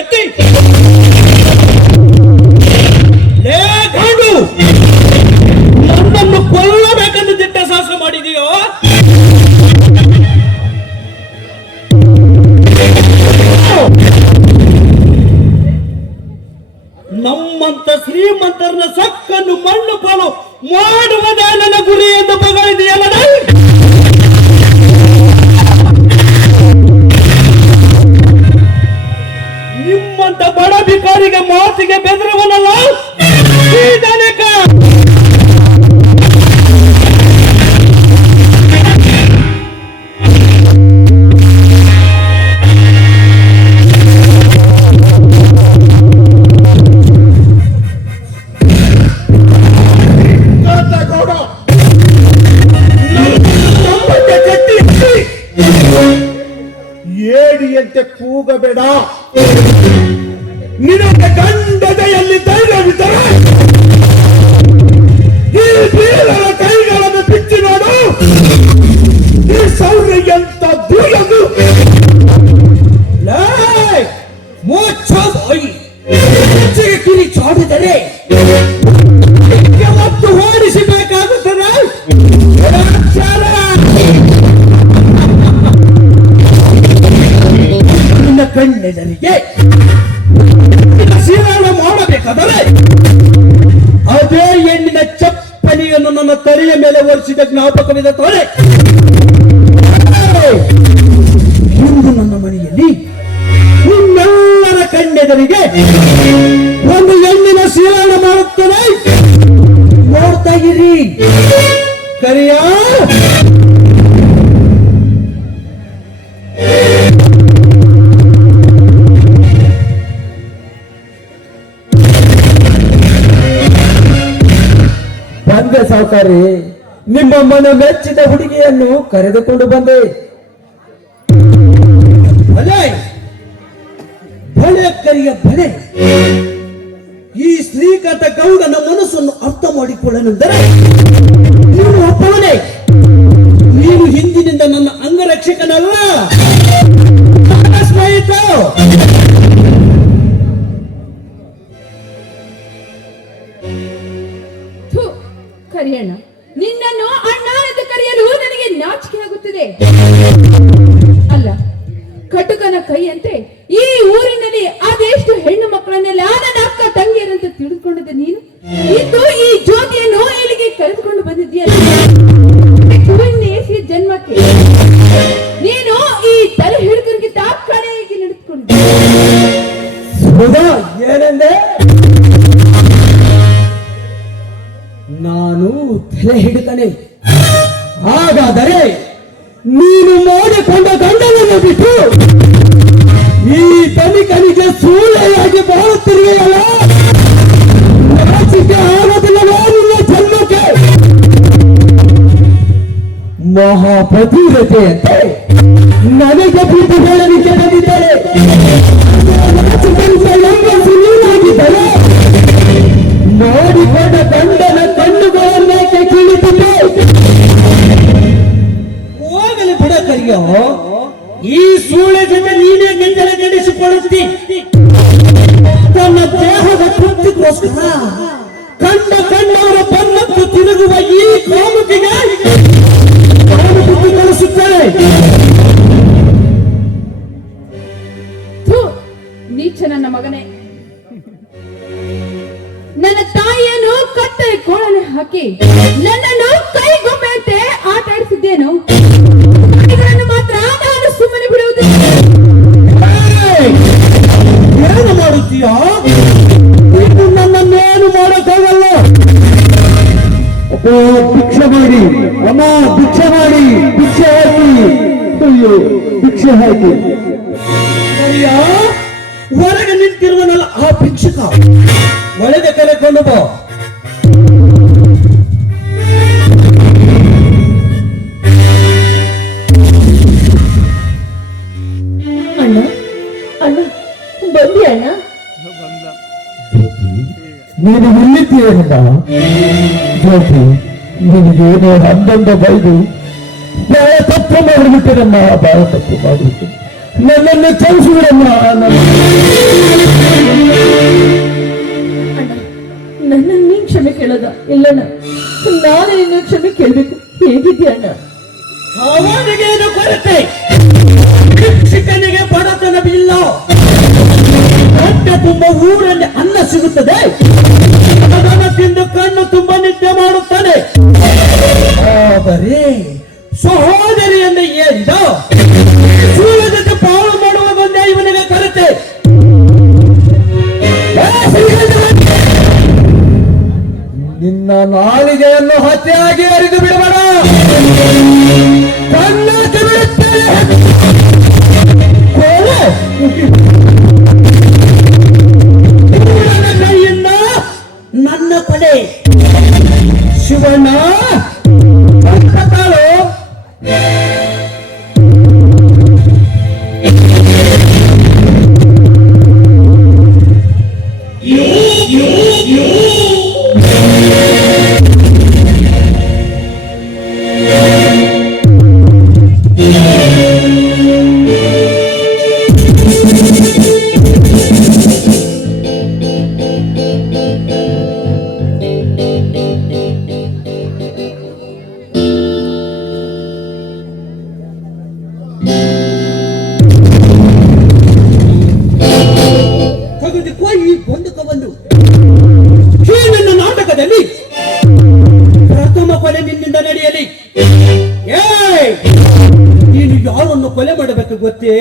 ಕಟ್ಟಿ ಲೇಖಾಂಡು ನನ್ನನ್ನು ಕೊಲ್ಲಬೇಕೆಂದು ದಿಟ್ಟ ಸಾಹಸ ಮಾಡಿದೆಯೋ? ನಮ್ಮಂತ ಶ್ರೀಮಂತರನ್ನ ಸಕ್ಕನ್ನು ಮಣ್ಣು ಪಾಲು ಮಾಡುವುದೇ ನನ್ನ ಗುರಿ ಎಂದು ಬಗಳಿದೆಯಲ್ಲ. ನಿಮ್ಮಂತ ಬಡ ಭಿಕಾರಿಗೆ ಮಾತಿಗೆ ಬೆದರುವನಲ್ಲ ಈ ಜನಕ. ಏಡಿಯಂತೆ ಕೂಗಬೇಡ. ನಿನಗೆ ಗಂಡದೆಯಲ್ಲಿ ಧೈರ್ಯವಿದ್ದರೆ ಈ ಬೀರರ ಕೈಗಳನ್ನು ಬಿಚ್ಚಿ ನೋಡು. ಈ ಸೌರ್ಯ ಎಂತ ದೂರದು. ಮುಚ್ಚಿಗೆ ಕಿರಿ ಚಾಡಿದರೆ ಮತ್ತು ಓಡಿಸಬೇಕಾಗುತ್ತದೆ. ನಿನ್ನ ಕಣ್ಣೆದರಿಗೆ ಶಿರಾಳ ಮಾಡಬೇಕಾದರೆ ಅದೇ ಹೆಣ್ಣಿನ ಚಪ್ಪಲಿಯನ್ನು ನನ್ನ ತಲೆಯ ಮೇಲೆ ಒರೆಸಿದ ಜ್ಞಾಪಕವಿದೆ ತೋರೆ. ಇಂದು ನನ್ನ ಮನೆಯಲ್ಲಿ ನಿಮ್ಮೆಲ್ಲರ ಕಣ್ಣೆದರಿಗೆ ಒಂದು ಹೆಣ್ಣಿನ ಶಿರಾಳ ಮಾಡುತ್ತದೆ. ನೋಡ್ತಾ ಇರಿ ಕರಿಯ. ಬಂದೆ ಸಾವುಕಾರಿ, ನಿಮ್ಮ ಮನ ಮೆಚ್ಚಿದ ಹುಡುಗಿಯನ್ನು ಕರೆದುಕೊಂಡು ಬಂದೆ. ಭಲೆ ಭಲೆ ಕರಿಯ ಭಲೆ. ಈ ಶ್ರೀಕಾಂತ ಗೌಡನ ಮನಸ್ಸನ್ನು ಅರ್ಥ ಮಾಡಿಕೊಳ್ಳನೆಂದರೆ ನೀನು ಒಬ್ಬವನೇ. ನೀನು ಹಿಂದಿನಿಂದ ನನ್ನ ಅಂಗರಕ್ಷಕನಲ್ಲ, ನನ್ನ ಸ್ನೇಹಿತ. ಕರಿಯಣ್ಣ, ನಿನ್ನನ್ನು ಅಣ್ಣ ಎಂದು ಕರೆಯಲು ನನಗೆ ನಾಚಿಕೆ ಆಗುತ್ತಿದೆ. ಅಲ್ಲ, ಕಟುಕನ ಕೈಯಂತೆ ಈ ಊರಿನಲ್ಲಿ ಅದೆಷ್ಟು ಹೆಣ್ಣು ಮಕ್ಕಳನ್ನೆಲ್ಲ ನನ್ನ ಅಕ್ಕ ತಂಗಿಯರಂತೆ ತಿಳಿದುಕೊಂಡಿದ್ದೆ ನೀನು. ಇಂದು ಈ ಜ್ಯೋತಿಯನ್ನು ಇಲ್ಲಿಗೆ ಕರೆದುಕೊಂಡು ಬಂದಿದ್ದೀಯಲ್ಲ, ಜನ್ಮಕ್ಕೆ ನೀನು ಈ ತಲೆ ಹಿಡಿದರಿಗಿಂತ ಕಡೆಯಾಗಿ ನಡೆದುಕೊಂಡಿದ್ದೆ. ಏನೆಂದೆ? ನಾನು ತಲೆ ಹಿಡಿತಾನೆ. ಹಾಗಾದರೆ ನೀನು ಮಾಡಿಕೊಂಡ ಗಂಡನನ್ನು ಬಿಟ್ಟು ಈ ತನಿಕನಿಗೆ ಸೂಳೆಯಾಗಿ ಬಾಳುತ್ತಿರುವೆಯಲ್ಲ, ನಾಚಿಕೆ ಆಗೋದಿಲ್ಲವೋ ನಿನ್ನ ಜನ್ಮಕ್ಕೆ? ಮಹಾಪತಿರತೆ ಅಂತೆ ನನಗೆ ಬಿಟ್ಟು ಹೇಳಲಿಕ್ಕೆ ಬಂದಿದ್ದಾರೆ. ನೀನಾಗಿದ್ದರೆ ಮಾಡಿಕೊಂಡ ಗಂಡನ ಕಣ್ಣುಗಳನ್ನೇಕೆ ಕೀಳುತ್ತಿದ್ದೆ? ಹೋಗಲಿ ಬಿಡ ಕರಿಯೋ. ಈ ಸೂಳೆ ಜೊತೆ ನೀನೇ ಗೆದ್ದಲೆ ಕೆಡಿಸಿಕೊಳ್ಳುತ್ತಿ. ತನ್ನ ದೇಹದ ತೃಪ್ತಿಗೋಸ್ಕರ ಕಂಡವರ ಬೆನ್ನತ್ತು ತಿರುಗುವ ಈ ಕಾಮುಕಿಗೆ ನಾನು ಬುದ್ಧಿ ಕಲಿಸುತ್ತೇನೆ. ನೀಚ ನನ್ನ ಮಗನೇ, ನನ್ನ ತಾಯಿಯನ್ನು ಕತ್ತರಿ ಕೋಳನೆ ಹಾಕಿ ನನ್ನನ್ನು ಕೈಗೊಮ್ಮೆಯಂತೆ ಆಟ ಆಡಿಸಿದ್ದೇನು? ಇದನ್ನು ಮಾತ್ರ ನಾನು ಸುಮ್ಮನೆ ಬಿಡುವುದಿಲ್ಲ. ಏನು ಮಾಡುತ್ತೀಯಾ? ಇನ್ನು ನನ್ನನ್ನೇನು ಮಾಡೋಕ್ಕಾಗಲ್ಲ. ಭಿಕ್ಷೆ ಮಾಡಿ ಅಮ್ಮ, ಭಿಕ್ಷೆ ಮಾಡಿ, ಭಿಕ್ಷೆ ಹಾಕಿ. ಅಯ್ಯೋ, ಭಿಕ್ಷೆ ಹಾಕಿ. ಹೊರಗೆ ನಿಂತಿರುವನಲ್ಲ ಆ ಭಿಕ್ಷುಕ, ಒಳಗೆ ಕರೆಕೊಂಡು ಬಾ. ಅಣ್ಣ ಅಣ್ಣ ಬಂದಿ ಅಣ್ಣ? ನೀನು ಎಲ್ಲಿದ್ದೀಯಲ್ಲ ಜ್ಯೋತಿ? ನಿನಗೇನೋ ಹಂದಂದ ಬೈದು ಬಾಳ ತಪ್ಪು ಮಾಡಿಬಿಟ್ಟೆನಮ್ಮ, ಬಾಳ ತಪ್ಪು ಮಾಡಿಬಿಟ್ಟೆ. ನನ್ನನ್ನು ಕ್ಷಮಿಸಿಬಿಡಮ್ಮ. ನನ್ನ ನೀನ್ ಕ್ಷಮೆ ಕೇಳದ ಇಲ್ಲಣ್ಣ, ನಾನು ನಿನ್ನ ಕ್ಷಮೆ ಕೇಳ್ಬೇಕು. ಹೇಗಿದ್ಯಾ ಅಣ್ಣ? ಅವನಿಗೇನು ಕೊರತೆ? ಶಿಕ್ಷಕನಿಗೆ ಬಡತನವಿಲ್ಲ. ಹೊಟ್ಟೆ ತುಂಬ ಊರಲ್ಲಿ ಅನ್ನ ಸಿಗುತ್ತದೆ. ಅದನ್ನು ತಿಂದು ಕಣ್ಣು ತುಂಬ ನಿದ್ದೆ ಮಾಡುತ್ತಾನೆ. ಆದರೆ ಸಹೋದರಿಯನ್ನು ಏರಿದ ಸೂರ್ಯ ಜೊತೆ ಪಾಳು ಮಾಡುವುದೊಂದೇ ಇವನಿಗೆ ಕೊರತೆ. ನಿನ್ನ ನಾಲಿಗೆಯನ್ನು ಹತ್ಯೆಯಾಗಿ ಅರಿದು ಬಿಡಬೇಡ. ಕಣ್ಣಾಕಿ ಬಿಡುತ್ತೇನೆ. ನನ್ನ ಕೈಯಿಂದ ನನ್ನ ಕೊಲೆ. ಶಿವಣ್ಣ ತಾಳು. ತೆಗೆದುಕೋ ಈ ಬಂಧುಕವನ್ನು. ಈ ನನ್ನ ನಾಟಕದಲ್ಲಿ ಪ್ರಥಮ ಕೊಲೆ ನಿನ್ನಿಂದ ನಡೆಯಲಿ. ನೀನು ಯಾರನ್ನು ಕೊಲೆ ಮಾಡಬೇಕು ಗೊತ್ತೇ?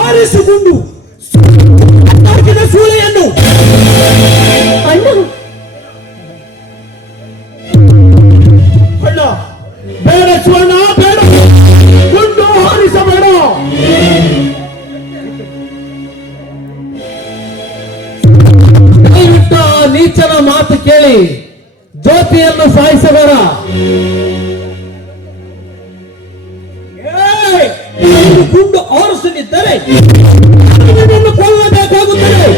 ಆರಿಸಿಕೊಂಡು ಸೂಳೆಯನ್ನು. ಅಣ್ಣ ಅಣ್ಣ ಬೇಡ ಶಿವಣ್ಣ, ಬೇಡ. ಗುಂಡು ಹಾರಿಸಬೇಡ. ದಯವಿಟ್ಟು ಆ ನೀಚನ ಮಾತು ಕೇಳಿ ಜ್ಯೋತಿಯನ್ನು ಸಾಯಿಸಬೇಡ. ಗುಂಡು ಆರಿಸಲಿದ್ದರೆ ನಿನ್ನನ್ನು ಕೊಲ್ಲಬೇಕಾಗುತ್ತದೆ.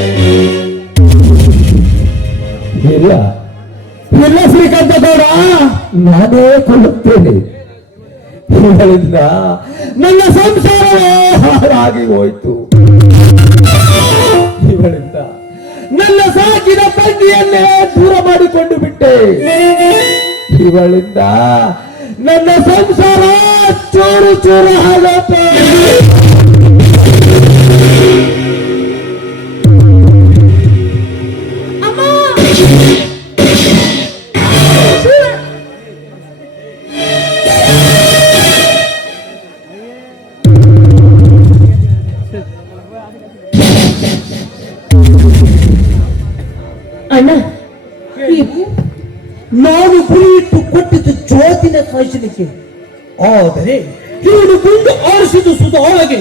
ಇಲ್ಲ ಇಲ್ಲ ಶ್ರೀಕಾಂತ ಗೌಡ, ನಾನೇ ಕೊಲ್ಲುತ್ತೇನೆ. ಇವಳಿಂದ ನನ್ನ ಸಂಸಾರವೇ ಹಾಳಾಗಿ ಹೋಯ್ತು. ಇವಳಿಂದ ನನ್ನ ಸಾಕಿದ ತಂಗಿಯನ್ನೇ ದೂರ ಮಾಡಿಕೊಂಡು ಬಿಟ್ಟೆ. ಇವಳಿಂದ ನನ್ನ ಸಂಸಾರ ಚೂರು ಚೂರು ಆಗುತ್ತೆ. ಅಣ್ಣ ನಾನು ಗುರಿ ಇಟ್ಟು ಕೊಟ್ಟಿದ್ದು ಜ್ಯೋತಿನ ಸಾಯಿಸಲಿಕ್ಕೆ. ಆದರೆ ಇವನು ಗುಂಡು ಆರಿಸಿದ್ದು ಸುಧಾಗಿ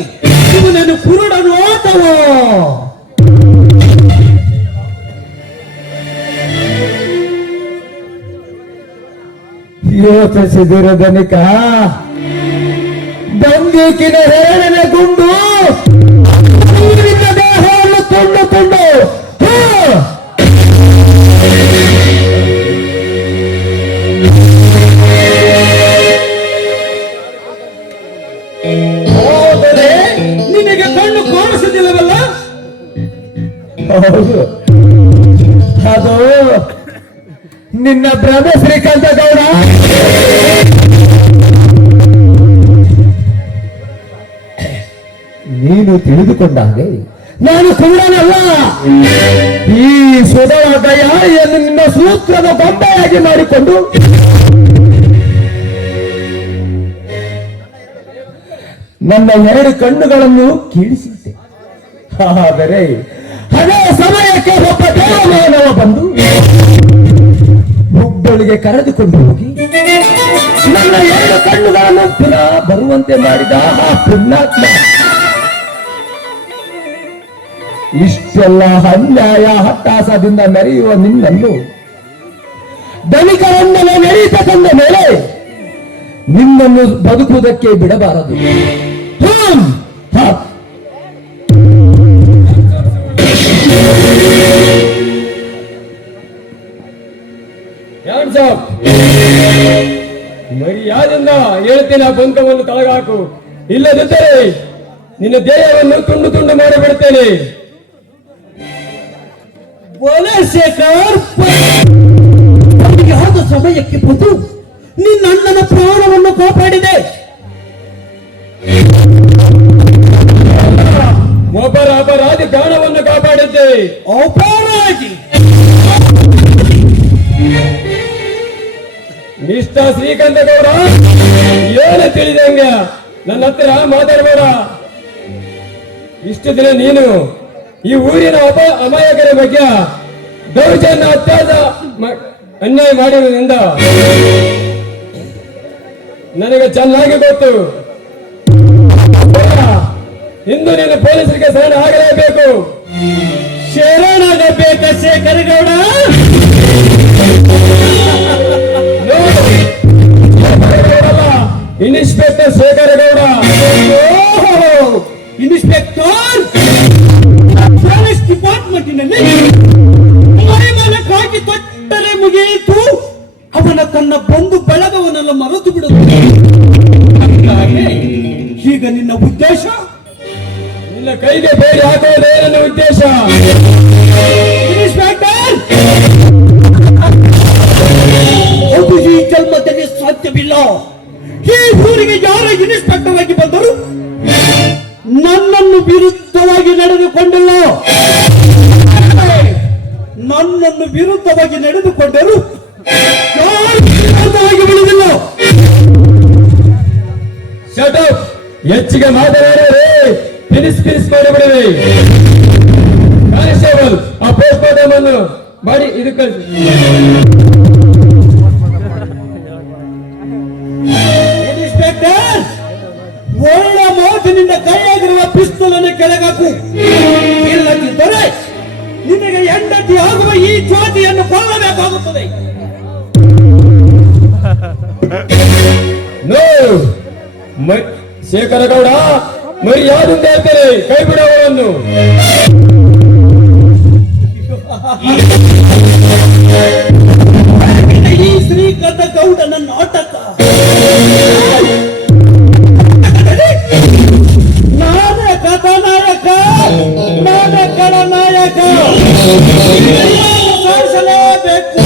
ಇವನನ್ನು ಕುರುಡನು ಅಥವಾ ಯೋಚಿಸಿದಿರ ದನಿಕ. ಬಂದೂಕಿನ ಹೇಳನೆ ಗುಂಡು ದೇಹವನ್ನು ತುಂಡು ಆದರೆ ನಿನಗೆ ಕಣ್ಣು ಕಾಣಿಸುತ್ತಿಲ್ಲವಲ್ಲ? ಹೌದು, ಅದು ನಿನ್ನ ಭ್ರಮೆ ಶ್ರೀಕಾಂತ ಗೌಡ. ನೀನು ತಿಳಿದುಕೊಂಡಾಗೆ ನಾನು ಕುರುಡನಲ್ಲ. ಈ ಸುಧವ ದಯಾಳಿಯನ್ನು ನಿನ್ನ ಸೂತ್ರದ ಬೊಂಬೆಯಾಗಿ ಮಾಡಿಕೊಂಡು ನನ್ನ ಎರಡು ಕಣ್ಣುಗಳನ್ನು ಕೀಳಿಸಿದ್ದೆ. ಆದರೆ ಅದೇ ಸಮಯಕ್ಕೆ ಒಬ್ಬ ದೇವಮಾನವ ಬಂದು ಹುಬ್ಬಳ್ಳಿಗೆ ಕರೆದುಕೊಂಡು ಹೋಗಿ ನನ್ನ ಎರಡು ಕಣ್ಣುಗಳನ್ನು ಪುನಃ ಬರುವಂತೆ ಮಾಡಿದ ಆ ಪುಣ್ಯಾತ್ಮ. ಇಷ್ಟೆಲ್ಲ ಅನ್ಯಾಯ ಹಟ್ಟಾಸದಿಂದ ಮೆರೆಯುವ ನಿನ್ನನ್ನು ಧನಿಕರೊಂದನೆ ನಡೆಯುತ್ತ ತಂದ ಮೇಲೆ ನಿನ್ನನ್ನು ಬದುಕುವುದಕ್ಕೆ ಬಿಡಬಾರದು. ಊರಿನ ಬಂಧವನ್ನು ತಳಗಾಕು, ಇಲ್ಲದಿದ್ದರೆ ನಿನ್ನ ದೇಹವನ್ನು ತುಂಡು ತುಂಡು ಮಾಡಿಬಿಡುತ್ತೇನೆ. ಬೋಲೆ ಶೇಖರ್, ಯಾದ ಸಮಯಕ್ಕೆ ಬಂದು ನಿನ್ನ ಅಣ್ಣನ ಪ್ರಾಣವನ್ನು ಕಾಪಾಡಿದೆ. ಒಬ್ಬರ ಅಪರಾಧಿ ಪ್ರಾಣವನ್ನು ಕಾಪಾಡಿದ್ದೆ. ಅಪರಾಧಿ ನಿಷ್ಠ ಶ್ರೀಕಂಠ ಗೌಡ, ಏನು ತಿಳಿದಂಗ ನನ್ನ ಹತ್ರ ಮಾತಾಡಬೇಡ. ಇಷ್ಟು ದಿನ ನೀನು ಈ ಊರಿನ ಅಮಾಯಕರ ಬಗ್ಗೆ ದೌರ್ಜನ್ಯ ಅನ್ಯಾಯ ಮಾಡಿರುವುದರಿಂದ ನನಗೆ ಚೆನ್ನಾಗಿ ಗೊತ್ತು. ಇಂದು ನೀನು ಪೊಲೀಸರಿಗೆ ಶರಣ ಆಗಲೇಬೇಕು. ಶರಣಾಗಬೇಕ ಶೇಖರ್ ಗೌಡ. ಇನ್ಸ್ಪೆಕ್ಟರ್ ಶೇಖರ ಗೌಡ. ಇನ್ಸ್ಪೆಕ್ಟರ್ ಪೊಲೀಸ್ ಡಿಪಾರ್ಟ್ಮೆಂಟಿನಲ್ಲಿ ಮೈಮಾನಕ್ಕಾಗಿ ಕೊಟ್ಟರೆ ಮುಗಿಯಿತು. ಅವನ ತನ್ನ ಬಂಧು ಬಳಗವನ್ನೆಲ್ಲ ಮರೆತು ಬಿಡುತ್ತೆ. ಈಗ ನಿನ್ನ ಉದ್ದೇಶ? ನಿನ್ನ ಕೈಗೆ ಬೇರೆ ಹಾಕೋದೇ ನನ್ನ ಉದ್ದೇಶ. ಇನ್ಸ್ಪೆಕ್ಟರ್, ಅದು ಈ ಜನ್ಮದಲ್ಲಿ ಸಾಧ್ಯವಿಲ್ಲ. ಈ ಊರಿಗೆ ಯಾರ ಇನ್ಸ್ಪೆಕ್ಟರ್ ಆಗಿ ಬಂದರು ನನ್ನನ್ನು ವಿರುದ್ಧವಾಗಿ ನಡೆದುಕೊಂಡಿಲ್ಲ. ನನ್ನನ್ನು ವಿರುದ್ಧವಾಗಿ ನಡೆದುಕೊಂಡರು ಯಾರು ವಿರುದ್ಧವಾಗಿ ಬಿಡುವುದಿಲ್ಲ. ಶಟಪ್, ಹೆಚ್ಚಿಗೆ ಮಾತನಾಡಿದರೆ ಫಿನಿಸ್ ಮಾಡಿಬಿಡುವೆ. ಕಾನ್ಸ್ಟೇಬಲ್, ಆ ಪೋಸ್ಟ್ ಮಾರ್ಟಮ್ ಅನ್ನು ಮಾಡಿ ಇದಕ್ಕೆ ಇನ್ಸ್ಪೆಕ್ಟರ್, ಒಳ್ಳೆ ಮಾತಿನಿಂದ ಕೈಯಾಗಿರುವ ಪಿಸ್ತೂಲ್ ಅನ್ನು ಕೆಳಗಾಕು. ಇಲ್ಲದಿದ್ದರೆ ನಿನಗೆ ಹೆಂಡತಿ ಆಗುವ ಈ ಜ್ಯೋತಿಯನ್ನು ಕೊಲ್ಲಬೇಕಾಗುತ್ತದೆ. ನೋ ಶೇಖರ ಗೌಡ, ಮರ್ಯಾದಿಂದ ಹೇಳ್ತೇನೆ, ಕೈ ಬಿಡವರನ್ನು. ಈ ಶ್ರೀಕಂಠ ಗೌಡನ ನಾಟಕ. ನಾನೇ ಕಥಾನಾಯಕ, ನಾನೇ ಖಳನಾಯಕ. ಸಾಧಿಸಲೇಬೇಕು.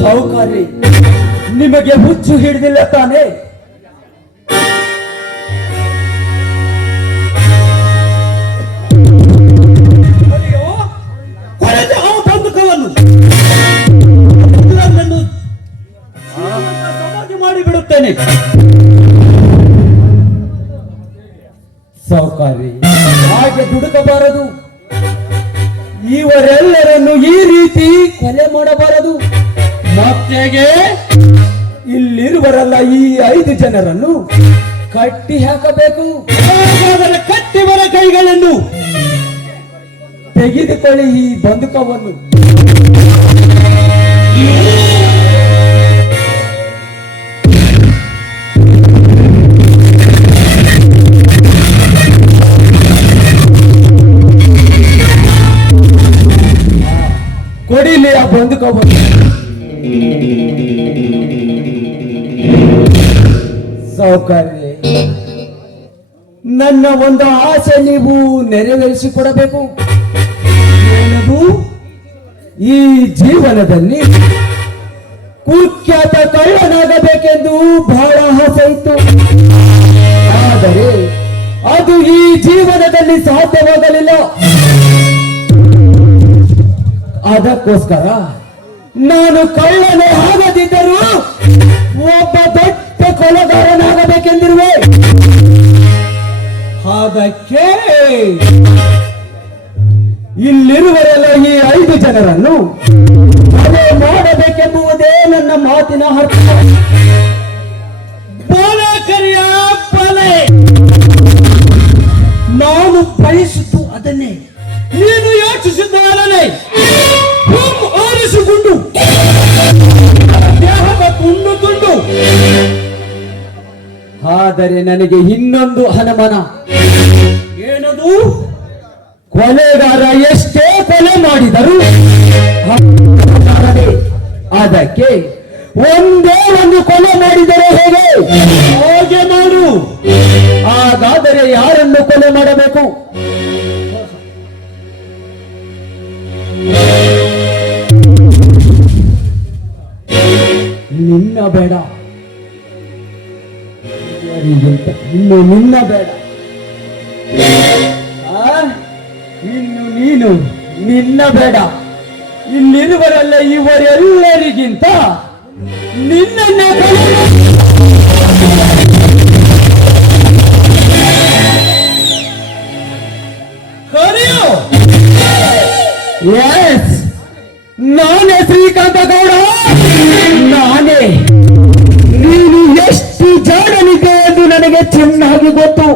ಸೌಕರ್ಯ, ನಿಮಗೆ ಹುಚ್ಚು ಹಿಡಿದಿಲ್ಲ ತಾನೇ? ಕೊಳೆದ ಆ ಬಂಧುಕವನ್ನು ನನ್ನನ್ನು ಸಮಾಧಿ ಮಾಡಿಬಿಡುತ್ತೇನೆ. ಸೌಕರ್ಯ, ಹಾಗೆ ದುಡುಕಬಾರದು. ಇವರೆಲ್ಲರನ್ನು ಈ ರೀತಿ ಕೊಲೆ ಮಾಡಬಾರದು. ಮತ್ತೆಗೆ ಇಲ್ಲಿರುವರಲ್ಲ ಈ 5 ಜನರನ್ನು ಕಟ್ಟಿ ಹಾಕಬೇಕು. ಹಾಗಾದರೆ ಕಟ್ಟಿವರ ಕೈಗಳನ್ನು ತೆಗೆದುಕೊಳ್ಳಿ ಈ ಬಂಧುಕವನ್ನು. ಕೊಡಿಲಿ ಆ ಬಂಧುಕವನ್ನು. ಸೌಕರ್ಯ, ನನ್ನ ಒಂದು ಆಸೆ ನೀವು ನೆರವೇರಿಸಿಕೊಡಬೇಕು. ಏನದು? ಈ ಜೀವನದಲ್ಲಿ ಕುಖ್ಯಾತ ಕಳ್ಳನಾಗಬೇಕೆಂದು ಬಹಳ ಆಸೆ ಇತ್ತು. ಆದರೆ ಅದು ಈ ಜೀವನದಲ್ಲಿ ಸಾಧ್ಯವಾಗಲಿಲ್ಲ. ಅದಕ್ಕೋಸ್ಕರ ನಾನು ಕಳ್ಳನೇ ಆಗದಿದ್ದರೂ ಒಬ್ಬ ದೊಡ್ಡ ಕೊಲೆಗಾರನಾಗಬೇಕೆಂದಿರುವೆ. ಅದಕ್ಕೆ ಇಲ್ಲಿರುವರೆಲ್ಲ ಈ 5 ಜನರನ್ನು ಕೊಲೆ ಮಾಡಬೇಕೆಂಬುವುದೇ ನನ್ನ ಮಾತಿನ ಅರ್ಥ. ಬೋಲೆ ಕರಿಯ ಬಲೆ. ನಾನು ಬಯಸಿದ್ದು ಅದನ್ನೇ, ನೀನು ಯೋಚಿಸಿದ್ದವರನ್ನೇ. ಆರಿಸಿಕೊಂಡು ದೇಹದ ತುಂಡು ತುಂಡು. ಆದರೆ ನನಗೆ ಇನ್ನೊಂದು ಅನುಮಾನ. ಏನದು? ಕೊಲೆಗಾರ ಎಷ್ಟೇ ಕೊಲೆ ಮಾಡಿದರು. ಅದಕ್ಕೆ ಒಂದೇ ಒಂದು ಕೊಲೆ ಮಾಡಿದರೆ ಹೇಗೆ? ಹಾಗೆ ಮಾಡು. ಹಾಗಾದರೆ ಯಾರನ್ನು ಕೊಲೆ ಮಾಡಬೇಕು? ನಿನ್ನ ಬೇಡ, ಇನ್ನು ನಿನ್ನ ಬೇಡ. ಇನ್ನು ನೀನು ನಿನ್ನ ಬೇಡ. ಇಲ್ಲಿರುವರೆಲ್ಲ ಇವರೆಲ್ಲರಿಗಿಂತ ನಿನ್ನನ್ನೇ ಕರೆಯೋ. ಎಸ್, ನಾನೇ ಶ್ರೀಕಾಂತ ಗೌಡ, ನಾನೇ. ನೀನು ಎಷ್ಟು ಜಾಣನಿಗೆ ಎಂದು ನನಗೆ ಚೆನ್ನಾಗಿ ಗೊತ್ತು.